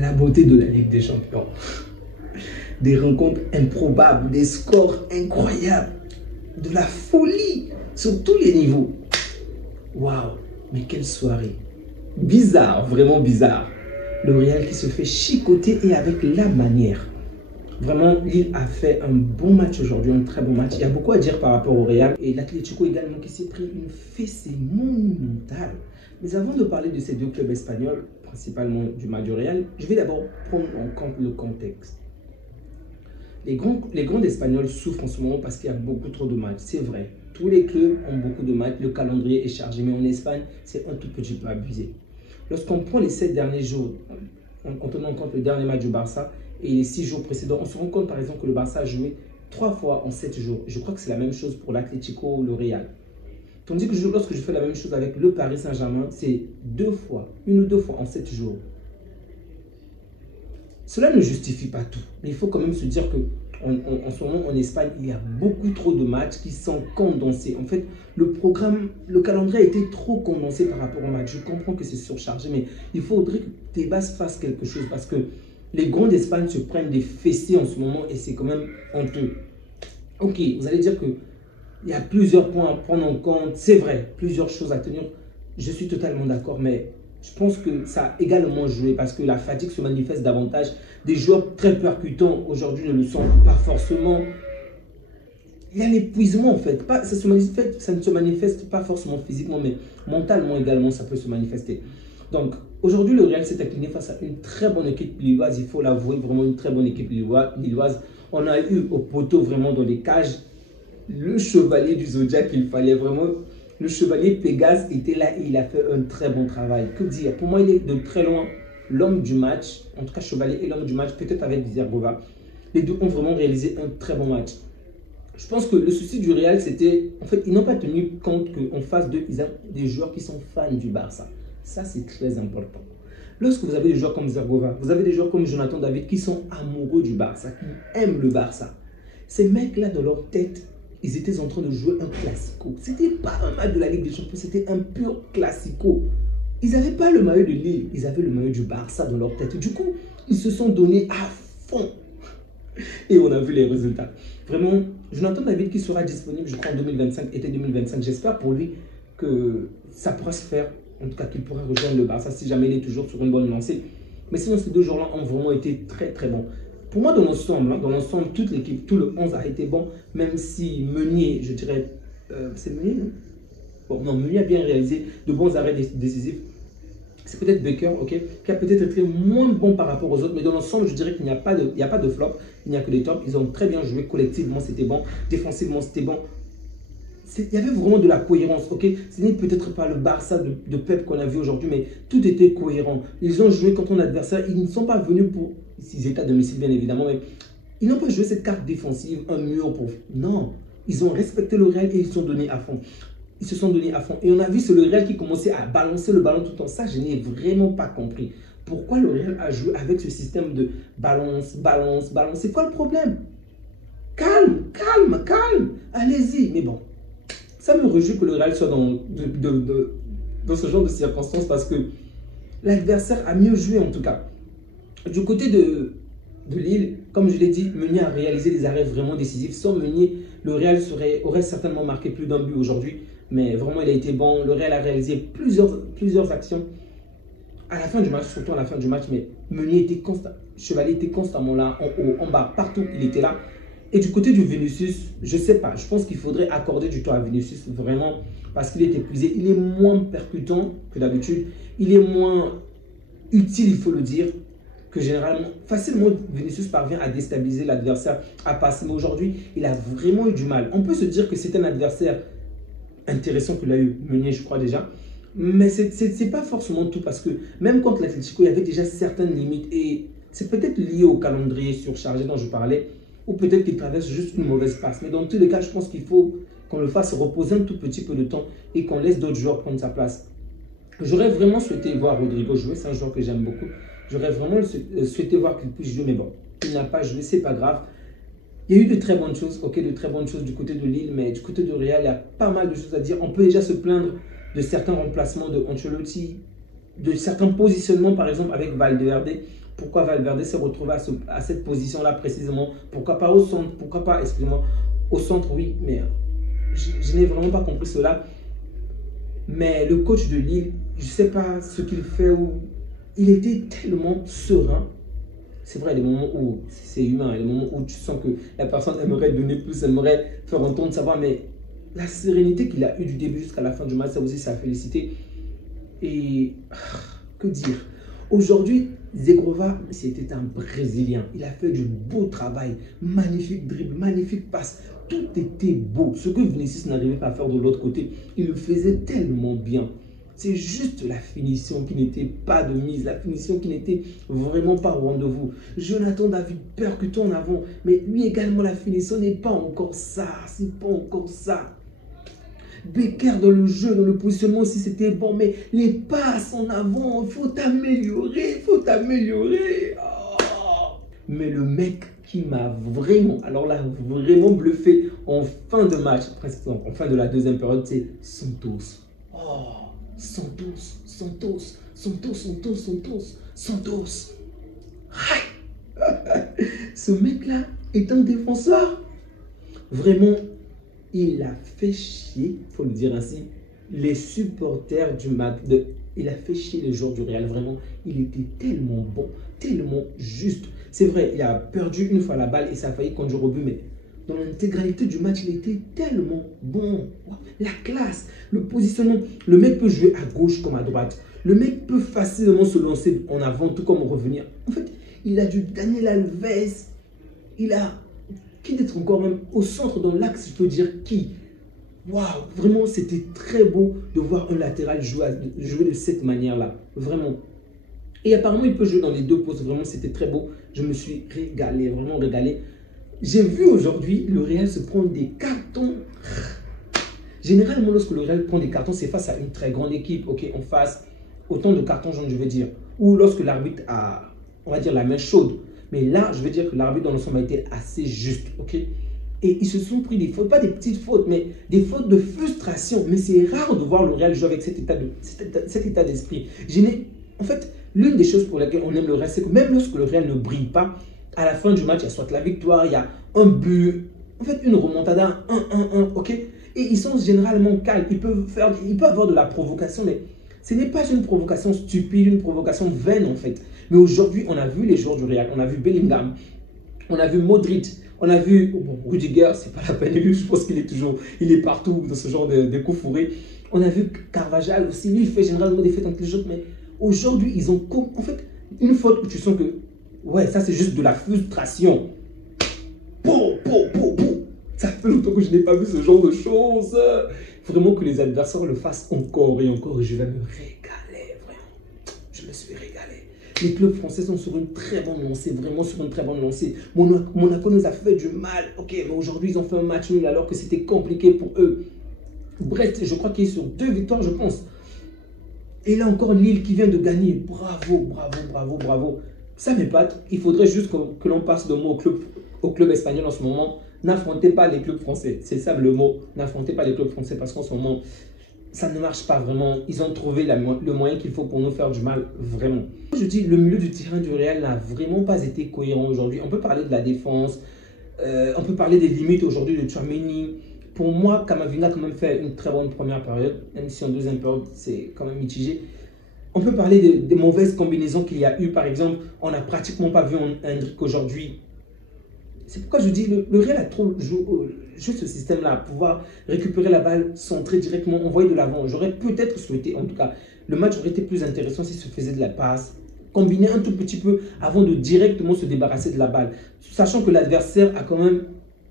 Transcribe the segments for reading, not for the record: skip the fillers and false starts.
la beauté de la Ligue des Champions. Des rencontres improbables, des scores incroyables, de la folie sur tous les niveaux. Waouh, mais quelle soirée. Bizarre, vraiment bizarre. Le Real qui se fait chicoter et avec la manière. Vraiment, Lille a fait un bon match aujourd'hui, un très bon match. Il y a beaucoup à dire par rapport au Real. Et l'Atlético également qui s'est pris une fessée monumentale. Mais avant de parler de ces deux clubs espagnols, principalement du match du Real, je vais d'abord prendre en compte le contexte. Les grands Espagnols souffrent en ce moment parce qu'il y a beaucoup trop de matchs. C'est vrai, tous les clubs ont beaucoup de matchs, le calendrier est chargé. Mais en Espagne, c'est un tout petit peu abusé. Lorsqu'on prend les 7 derniers jours, en tenant compte le dernier match du Barça et les 6 jours précédents, on se rend compte par exemple que le Barça a joué 3 fois en 7 jours. Je crois que c'est la même chose pour l'Atlético ou le Real. Tandis que lorsque je fais la même chose avec le Paris Saint-Germain, c'est 2 fois, 1 ou 2 fois en 7 jours. Cela ne justifie pas tout, mais il faut quand même se dire que en ce moment en Espagne, il y a beaucoup trop de matchs qui sont condensés. En fait, le calendrier a été trop condensé par rapport au match. Je comprends que c'est surchargé, mais il faudrait que Tebas fasse quelque chose parce que les grands d'Espagne se prennent des fessées en ce moment et c'est quand même honteux. Ok, vous allez dire qu'il y a plusieurs points à prendre en compte. C'est vrai, plusieurs choses à tenir. Je suis totalement d'accord, mais je pense que ça a également joué parce que la fatigue se manifeste davantage. Des joueurs très percutants aujourd'hui ne le sont pas forcément. Il y a l'épuisement en fait. Ça ne se manifeste pas forcément physiquement, mais mentalement également, ça peut se manifester. Donc aujourd'hui, le Real s'est incliné face à une très bonne équipe lilloise. Il faut l'avouer, vraiment une très bonne équipe lilloise. On a eu au poteau vraiment dans les cages le chevalier du Zodiac qu'il fallait vraiment. Le chevalier Pégase était là et il a fait un très bon travail. Que dire? Pour moi, il est de très loin l'homme du match. En tout cas, chevalier est l'homme du match, peut-être avec Zergova. Les deux ont vraiment réalisé un très bon match. Je pense que le souci du Real, c'était... En fait, ils n'ont pas tenu compte qu'en face d'eux, ils ont des joueurs qui sont fans du Barça. Ça, c'est très important. Lorsque vous avez des joueurs comme Zergova, vous avez des joueurs comme Jonathan David qui sont amoureux du Barça, qui aiment le Barça. Ces mecs-là, dans leur tête, ils étaient en train de jouer un classico. C'était pas un match de la Ligue des Champions, c'était un pur classico. Ils n'avaient pas le maillot de Lille, ils avaient le maillot du Barça dans leur tête. Du coup, ils se sont donnés à fond. Et on a vu les résultats. Vraiment, Jonathan David qui sera disponible, je crois, en 2025, été 2025. J'espère pour lui que ça pourra se faire. En tout cas, qu'il pourra rejoindre le Barça si jamais il est toujours sur une bonne lancée. Mais sinon, ces deux joueurs-là ont vraiment été très, très bons. Pour moi, dans l'ensemble, toute l'équipe, tout le 11 a été bon, même si Meunier, je dirais, c'est Meunier, non? Bon, non, Meunier a bien réalisé de bons arrêts décisifs. C'est peut-être Baker, ok, qui a peut-être été moins bon par rapport aux autres, mais dans l'ensemble, je dirais qu'il n'y a pas de flop, il n'y a que des tops. Ils ont très bien joué collectivement, c'était bon, défensivement, c'était bon. Il y avait vraiment de la cohérence, ok. Ce n'est peut-être pas le Barça de Pep qu'on a vu aujourd'hui, mais tout était cohérent. Ils ont joué contre un adversaire, ils ne sont pas venus pour... S'ils étaient à domicile, bien évidemment, mais ils n'ont pas joué cette carte défensive, un mur pour... Non, ils ont respecté le Real et ils se sont donnés à fond. Ils se sont donnés à fond. Et on a vu, c'est le Real qui commençait à balancer le ballon tout le temps. Ça, je n'ai vraiment pas compris. Pourquoi le Real a joué avec ce système de balance, balance, balance? C'est quoi le problème? Calme, calme, calme. Allez-y. Mais bon, ça me réjouit que le Real soit dans ce genre de circonstances parce que l'adversaire a mieux joué en tout cas. Du côté de Lille, comme je l'ai dit, Meunier a réalisé des arrêts vraiment décisifs. Sans Meunier, le Real aurait certainement marqué plus d'un but aujourd'hui. Mais vraiment, il a été bon. Le Real a réalisé plusieurs actions à la fin du match, surtout à la fin du match. Mais Meunier était constant. Chevalier était constamment là, en haut, en bas, partout, il était là. Et du côté du Vinicius, je ne sais pas. Je pense qu'il faudrait accorder du temps à Vinicius, vraiment, parce qu'il est épuisé. Il est moins percutant que d'habitude. Il est moins utile, il faut le dire, que généralement, facilement, Vinicius parvient à déstabiliser l'adversaire, à passer. Mais aujourd'hui, il a vraiment eu du mal. On peut se dire que c'est un adversaire intéressant qu'il a eu, Meunier, je crois déjà. Mais ce n'est pas forcément tout parce que même contre l'Atlético, il y avait déjà certaines limites. Et c'est peut-être lié au calendrier surchargé dont je parlais, ou peut-être qu'il traverse juste une mauvaise passe. Mais dans tous les cas, je pense qu'il faut qu'on le fasse reposer un tout petit peu de temps et qu'on laisse d'autres joueurs prendre sa place. J'aurais vraiment souhaité voir Rodrigo jouer, c'est un joueur que j'aime beaucoup. J'aurais vraiment souhaité voir qu'il puisse jouer, mais bon, il n'a pas joué, c'est pas grave. Il y a eu de très bonnes choses, ok, de très bonnes choses du côté de Lille, mais du côté de Real, il y a pas mal de choses à dire. On peut déjà se plaindre de certains remplacements de Ancelotti, de certains positionnements, par exemple, avec Valverde. pourquoi Valverde s'est retrouvé à cette position-là précisément. Pourquoi pas au centre, pourquoi pas, excusez-moi, au centre, oui, mais je n'ai vraiment pas compris cela. Mais le coach de Lille, je ne sais pas ce qu'il fait, où il était tellement serein. C'est vrai, il y a des moments où c'est humain, il y a des moments où tu sens que la personne aimerait donner plus, aimerait faire entendre sa voix, mais la sérénité qu'il a eue du début jusqu'à la fin du match, ça aussi, ça a félicité. Et que dire? Aujourd'hui, Zegrova, c'était un Brésilien. Il a fait du beau travail, magnifique dribble, magnifique passe. Tout était beau. Ce que Vinicius n'arrivait pas à faire de l'autre côté, il le faisait tellement bien. C'est juste la finition qui n'était pas de mise, la finition qui n'était vraiment pas au rendez-vous. Jonathan David percutant en avant, mais lui également, la finition n'est pas encore ça. C'est pas encore ça. Becker dans le jeu, dans le positionnement aussi, c'était bon, mais les passes en avant, il faut améliorer, il faut améliorer. Oh. Mais le mec qui m'a vraiment, alors là, vraiment bluffé en fin de match, presque en fin de la deuxième période, c'est Santos. Oh, Santos, Santos, Santos, Santos, Santos, Santos. Ce mec-là est un défenseur. Vraiment, il a fait chier, il faut le dire ainsi, les supporters du match. Il a fait chier les joueurs du Real. Vraiment, il était tellement bon, tellement juste. C'est vrai, il a perdu une fois la balle et ça a failli conduire au but, mais dans l'intégralité du match, il était tellement bon. La classe, le positionnement. Le mec peut jouer à gauche comme à droite. Le mec peut facilement se lancer en avant, tout comme revenir. En fait, il a du Daniel Alves. Il a... Qui d'être encore même au centre dans l'axe, je peux dire qui. Waouh, vraiment, c'était très beau de voir un latéral jouer de cette manière-là. Vraiment. Et apparemment, il peut jouer dans les deux postes. Vraiment, c'était très beau. Je me suis régalé, vraiment régalé. J'ai vu aujourd'hui le Real se prendre des cartons. Généralement, lorsque le Real prend des cartons, c'est face à une très grande équipe. Ok, en face, autant de cartons jaunes, je veux dire. Ou lorsque l'arbitre a, on va dire, la main chaude. Mais là, je veux dire que l'arbitre dans l'ensemble a été assez juste. Ok. Et ils se sont pris des fautes, pas des petites fautes, mais des fautes de frustration. Mais c'est rare de voir le Real jouer avec cet état d'esprit. En fait, l'une des choses pour lesquelles on aime le Real, c'est que même lorsque le Real ne brille pas, à la fin du match, il y a soit la victoire, il y a un but, en fait, une remontada, 1-1-1, ok? Et ils sont généralement calmes. Ils peuvent avoir de la provocation, mais ce n'est pas une provocation stupide, une provocation vaine, en fait. Mais aujourd'hui, on a vu les joueurs du Real, on a vu Bellingham, on a vu Modric, on a vu bon, Rudiger, c'est pas la peine, je pense qu'il est partout dans ce genre de coups fourrés. On a vu Carvajal aussi, lui il fait généralement des fautes intelligentes, mais aujourd'hui ils ont en fait une faute où tu sens que ouais, ça c'est juste de la frustration. Ça fait longtemps que je n'ai pas vu ce genre de choses. Vraiment que les adversaires le fassent encore et encore, et je vais me régaler, vraiment. Je me suis régalé. Les clubs français sont sur une très bonne lancée, vraiment sur une très bonne lancée. Monaco nous a fait du mal, ok, mais aujourd'hui ils ont fait un match nul alors que c'était compliqué pour eux. Brest, je crois qu'il est sur 2 victoires, je pense. Et là encore, Lille qui vient de gagner. Bravo, bravo, bravo, bravo. Ça m'épate. Il faudrait juste que l'on passe le mot au club espagnol en ce moment. N'affrontez pas les clubs français. C'est ça le mot. N'affrontez pas les clubs français parce qu'en ce moment, ça ne marche pas vraiment. Ils ont trouvé le moyen qu'il faut pour nous faire du mal, vraiment. Je dis, le milieu du terrain du Real n'a vraiment pas été cohérent aujourd'hui. On peut parler de la défense, on peut parler des limites aujourd'hui de Tchouaméni. Pour moi, Camavinga a quand même fait une très bonne première période, même si en deuxième période, c'est quand même mitigé. On peut parler des mauvaises combinaisons qu'il y a eu. Par exemple, on n'a pratiquement pas vu Hendrick aujourd'hui. C'est pourquoi je dis, le Real a trop joué ce système-là, pouvoir récupérer la balle, centrer directement, envoyer de l'avant. J'aurais peut-être souhaité, en tout cas, le match aurait été plus intéressant s'il se faisait de la passe, combiner un tout petit peu avant de directement se débarrasser de la balle. Sachant que l'adversaire a quand même,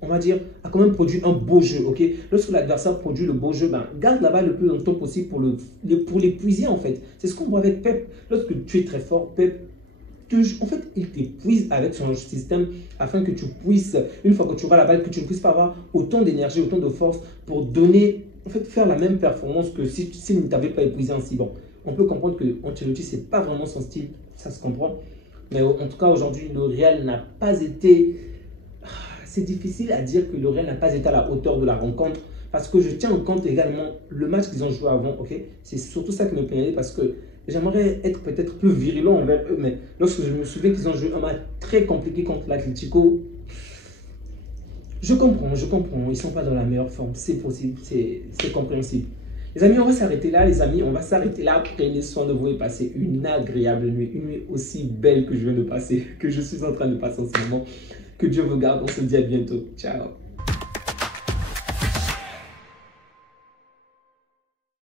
on va dire, a quand même produit un beau jeu, ok? Lorsque l'adversaire produit le beau jeu, ben, garde la balle le plus longtemps possible pour l'épuiser, en fait. C'est ce qu'on voit avec Pep. Lorsque tu es très fort, Pep, en fait, il t'épuise avec son système afin que tu puisses, une fois que tu auras la balle, que tu ne puisses pas avoir autant d'énergie, autant de force pour donner, en fait, faire la même performance que s'il ne t'avait pas épuisé ainsi. Bon, on peut comprendre que Ancelotti, ce n'est pas vraiment son style, ça se comprend. Mais en tout cas, aujourd'hui, le Real n'a pas été... C'est difficile à dire que le Real n'a pas été à la hauteur de la rencontre. parce que je tiens en compte également le match qu'ils ont joué avant, ok? C'est surtout ça qui me pénalise parce que j'aimerais être peut-être plus virulent envers eux, mais lorsque je me souviens qu'ils ont joué un match très compliqué contre l'Atlético, je comprends, ils ne sont pas dans la meilleure forme, c'est possible, c'est compréhensible. Les amis, on va s'arrêter là, les amis, on va s'arrêter là. Prenez soin de vous et passez une agréable nuit, une nuit aussi belle que je viens de passer, que je suis en train de passer en ce moment. Que Dieu vous garde, on se dit à bientôt. Ciao.